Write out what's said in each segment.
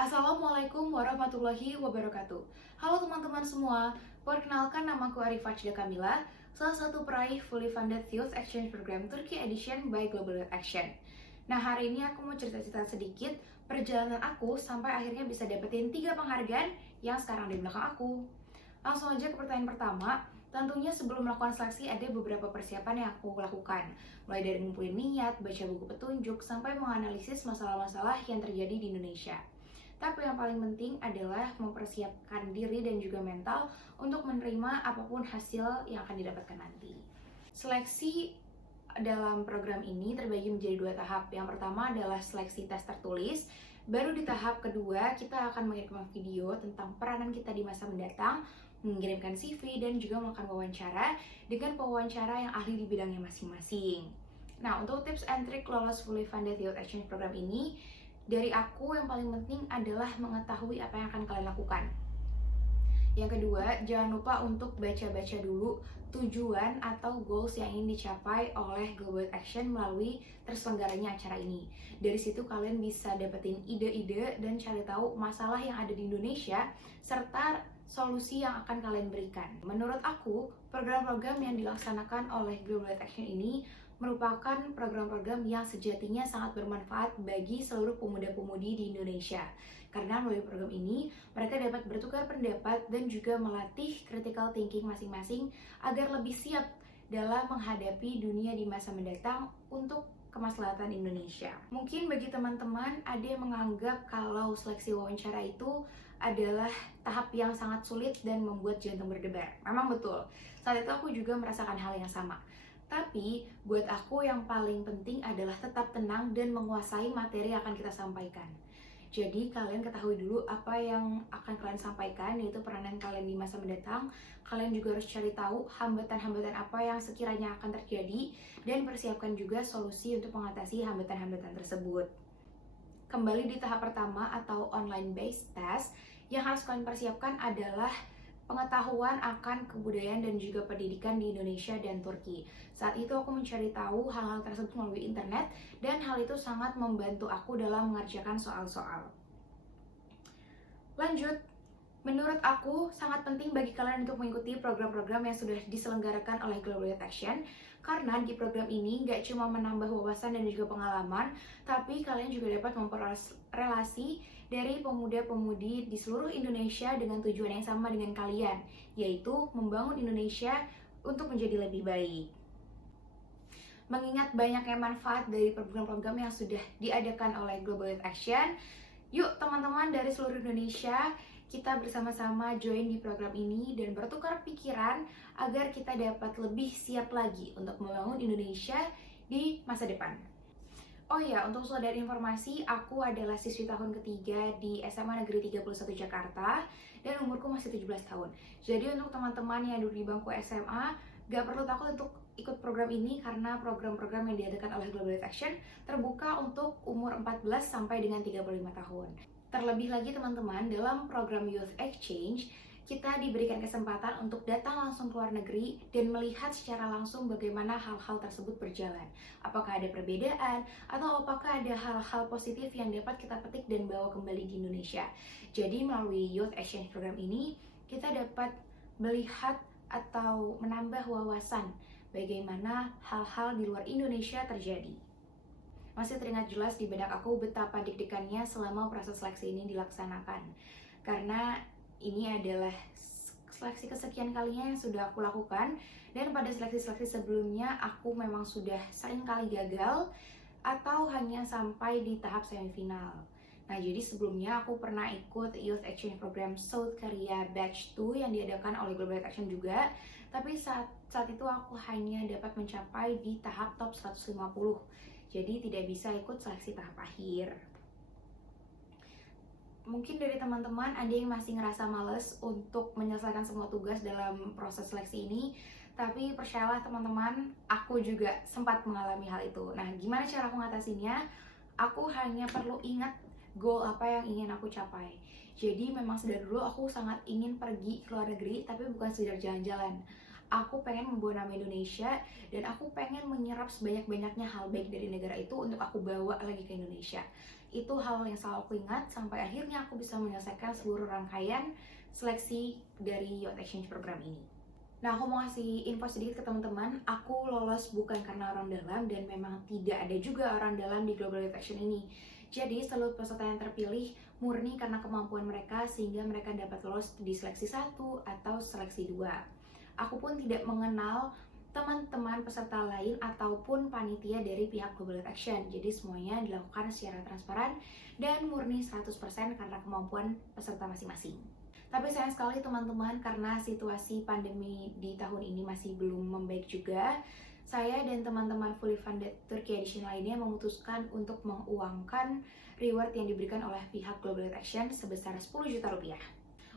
Assalamualaikum warahmatullahi wabarakatuh. Halo teman-teman semua, perkenalkan namaku Arifah Cida Kamila, salah satu peraih Fully Funded Youth Exchange Program Turkey Edition by Global Youth Action. Nah, hari ini aku mau cerita-cerita sedikit perjalanan aku sampai akhirnya bisa dapetin 3 penghargaan yang sekarang di belakang aku. Langsung aja ke pertanyaan pertama. Tentunya sebelum melakukan seleksi ada beberapa persiapan yang aku lakukan, mulai dari ngumpulin niat, baca buku petunjuk, sampai menganalisis masalah-masalah yang terjadi di Indonesia. Tapi yang paling penting adalah mempersiapkan diri dan juga mental untuk menerima apapun hasil yang akan didapatkan nanti. Seleksi dalam program ini terbagi menjadi 2 tahap. Yang pertama adalah seleksi tes tertulis. Baru di tahap kedua, kita akan mengirimkan video tentang peranan kita di masa mendatang, mengirimkan CV, dan juga melakukan wawancara dengan pewawancara yang ahli di bidangnya masing-masing. Nah, untuk tips and trick lolos Fully Funded Youth Exchange Program ini, dari aku yang paling penting adalah mengetahui apa yang akan kalian lakukan. Yang kedua, jangan lupa untuk baca-baca dulu tujuan atau goals yang ingin dicapai oleh Global Youth Action melalui terselenggaranya acara ini. Dari situ kalian bisa dapetin ide-ide dan cari tahu masalah yang ada di Indonesia serta solusi yang akan kalian berikan. Menurut aku, program-program yang dilaksanakan oleh Global Youth Action ini merupakan program-program yang sejatinya sangat bermanfaat bagi seluruh pemuda-pemudi di Indonesia. Karena melalui program ini, mereka dapat bertukar pendapat dan juga melatih critical thinking masing-masing agar lebih siap dalam menghadapi dunia di masa mendatang untuk kemaslahatan Indonesia. Mungkin bagi teman-teman ada yang menganggap kalau seleksi wawancara itu adalah tahap yang sangat sulit dan membuat jantung berdebar. Memang betul, saat itu aku juga merasakan hal yang sama. Tapi, buat aku yang paling penting adalah tetap tenang dan menguasai materi yang akan kita sampaikan. Jadi, kalian ketahui dulu apa yang akan kalian sampaikan, yaitu peranan kalian di masa mendatang. Kalian juga harus cari tahu hambatan-hambatan apa yang sekiranya akan terjadi, dan persiapkan juga solusi untuk mengatasi hambatan-hambatan tersebut. Kembali di tahap pertama atau online based test, yang harus kalian persiapkan adalah pengetahuan akan kebudayaan dan juga pendidikan di Indonesia dan Turki. Saat itu aku mencari tahu hal-hal tersebut melalui internet dan hal itu sangat membantu aku dalam mengerjakan soal-soal. Lanjut, menurut aku sangat penting bagi kalian untuk mengikuti program-program yang sudah diselenggarakan oleh Global Youth Action, karena di program ini nggak cuma menambah wawasan dan juga pengalaman, tapi kalian juga dapat memperoleh relasi dari pemuda-pemudi di seluruh Indonesia dengan tujuan yang sama dengan kalian, yaitu membangun Indonesia untuk menjadi lebih baik. Mengingat banyaknya manfaat dari program-program yang sudah diadakan oleh Global Youth Action, yuk teman-teman dari seluruh Indonesia, kita bersama-sama join di program ini dan bertukar pikiran agar kita dapat lebih siap lagi untuk membangun Indonesia di masa depan. Oh ya, untuk sekedar informasi, aku adalah siswi tahun ketiga di SMA Negeri 31 Jakarta dan umurku masih 17 tahun. Jadi untuk teman-teman yang duduk di bangku SMA, gak perlu takut untuk ikut program ini karena program-program yang diadakan oleh Global Youth Action terbuka untuk umur 14 sampai dengan 35 tahun. Terlebih lagi teman-teman, dalam program Youth Exchange, kita diberikan kesempatan untuk datang langsung ke luar negeri dan melihat secara langsung bagaimana hal-hal tersebut berjalan. Apakah ada perbedaan atau apakah ada hal-hal positif yang dapat kita petik dan bawa kembali di Indonesia. Jadi melalui Youth Exchange program ini, kita dapat melihat atau menambah wawasan bagaimana hal-hal di luar Indonesia terjadi. Masih teringat jelas di benak aku betapa deg-degannya selama proses seleksi ini dilaksanakan. Karena ini adalah seleksi kesekian kalinya yang sudah aku lakukan, dan pada seleksi-seleksi sebelumnya aku memang sudah sering kali gagal atau hanya sampai di tahap semifinal. Nah, jadi sebelumnya aku pernah ikut Youth Exchange Program South Korea Batch 2 yang diadakan oleh Global Youth Action juga, tapi saat itu aku hanya dapat mencapai di tahap top 150, jadi tidak bisa ikut seleksi tahap akhir. Mungkin dari teman-teman ada yang masih ngerasa males untuk menyelesaikan semua tugas dalam proses seleksi ini, tapi percayalah teman-teman, aku juga sempat mengalami hal itu. Nah, gimana cara aku mengatasinya? Aku hanya perlu ingat goal apa yang ingin aku capai. Jadi memang sedari dulu aku sangat ingin pergi ke luar negeri, tapi bukan sekedar jalan-jalan. Aku pengen membawa nama Indonesia dan aku pengen menyerap sebanyak-banyaknya hal baik dari negara itu untuk aku bawa lagi ke Indonesia. Itu hal yang selalu aku ingat sampai akhirnya aku bisa menyelesaikan seluruh rangkaian seleksi dari Youth Exchange program ini. Nah, aku mau ngasih info sedikit ke teman-teman. Aku lolos bukan karena orang dalam, dan memang tidak ada juga orang dalam di Global Youth Action ini. Jadi, seluruh peserta yang terpilih murni karena kemampuan mereka sehingga mereka dapat lolos di seleksi 1 atau seleksi 2. Aku pun tidak mengenal teman-teman peserta lain ataupun panitia dari pihak Global Youth Action. Jadi, semuanya dilakukan secara transparan dan murni 100% karena kemampuan peserta masing-masing. Tapi sayang sekali teman-teman, karena situasi pandemi di tahun ini masih belum membaik juga, saya dan teman-teman Fully Funded Turkey Edition lainnya memutuskan untuk menguangkan reward yang diberikan oleh pihak Global Youth Action sebesar 10 juta rupiah.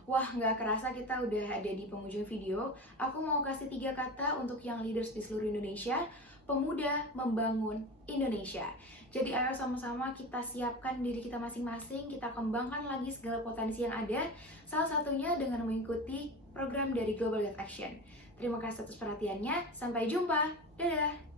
Wah, nggak kerasa kita udah ada di penghujung video. Aku mau kasih 3 kata untuk yang leaders di seluruh Indonesia. Pemuda membangun Indonesia. Jadi ayo sama-sama kita siapkan diri kita masing-masing, kita kembangkan lagi segala potensi yang ada, salah satunya dengan mengikuti program dari Global Youth Action. Terima kasih atas perhatiannya, sampai jumpa, dadah!